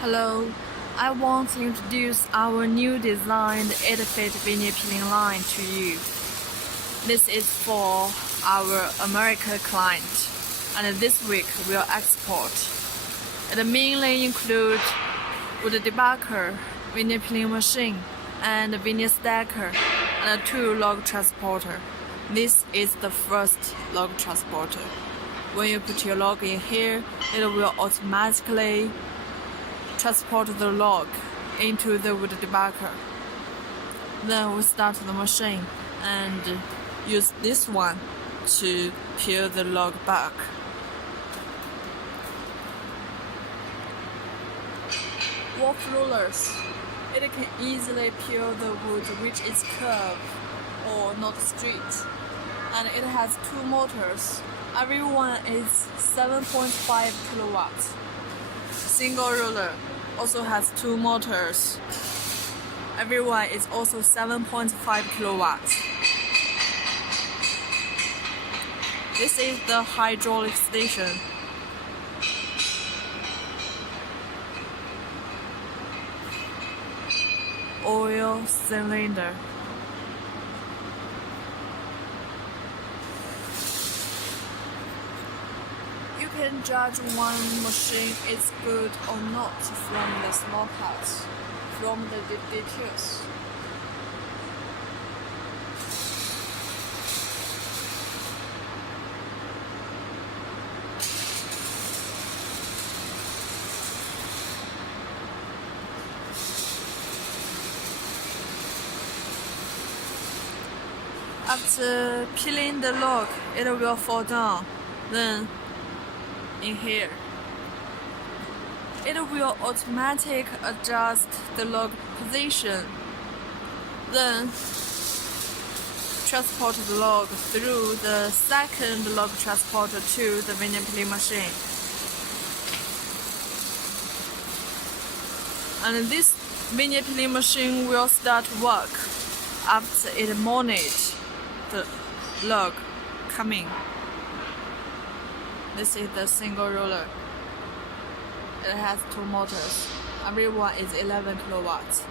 Hello, I want to introduce our new designed 8-feet veneer peeling line to you. This is for our American client, and this week we'll export. It mainly includes wood debarker, veneer peeling machine, and veneer stacker, and 2 log transporter. This is the first log transporter. When you put your log in here, it will automatically transport the log into the wood debarker. Then we start the machine and use this one to peel the log back. Wolf rollers. It can easily peel the wood which is curved or not straight. And it has 2 motors. Every one is 7.5 kilowatts. Single roller also has 2 motors. Every one is also 7.5 kilowatts. This is the hydraulic station. Oil cylinder. You can judge one machine is good or not from the small parts, from the details. After peeling the log, it will fall down. Then in here, it will automatically adjust the log position. Then transport the log through the second log transporter to the veneer peeling machine. And this veneer peeling machine will start work after it monitors the log coming. This is the single roller. It has 2 motors. Every one is 11 kilowatts.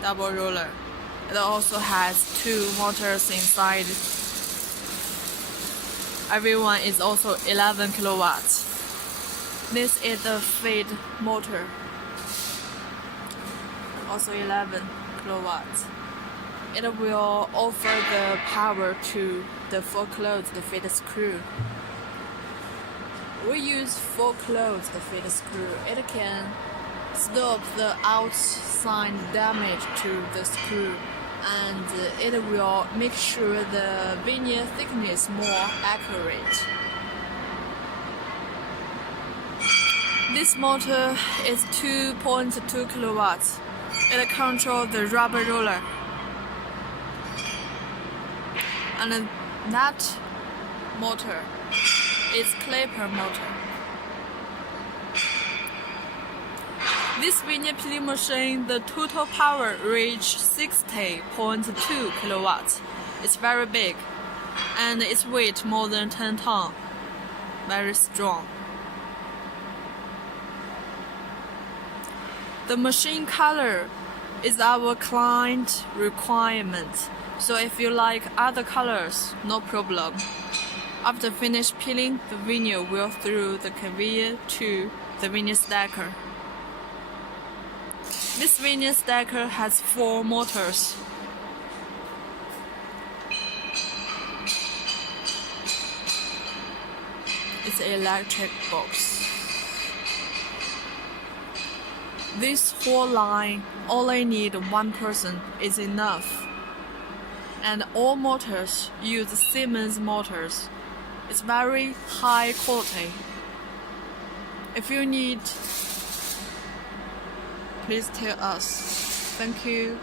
Double roller. It also has 2 motors inside. Every one is also 11 kilowatts. This is the feed motor. Also 11 kilowatts. It will offer the power to the 4-closed feed screw. We use 4-closed feed screw. It can stop the outside damage to the screw, and it will make sure the veneer thickness more accurate. This motor is 2.2 kilowatts. It controls the rubber roller. And that motor is clipper motor. This veneer peeling machine, the total power reach 60.2 kilowatts. It's very big, and its weight more than 10 tons. Very strong. The machine color is our client requirement. So if you like other colors, no problem. After finish peeling, the veneer will through the conveyor to the veneer stacker. This veneer stacker has 4 motors. It's an electric box. This whole line only need 1 person is enough. And all motors use Siemens motors. It's very high quality. If you need, please tell us. Thank you.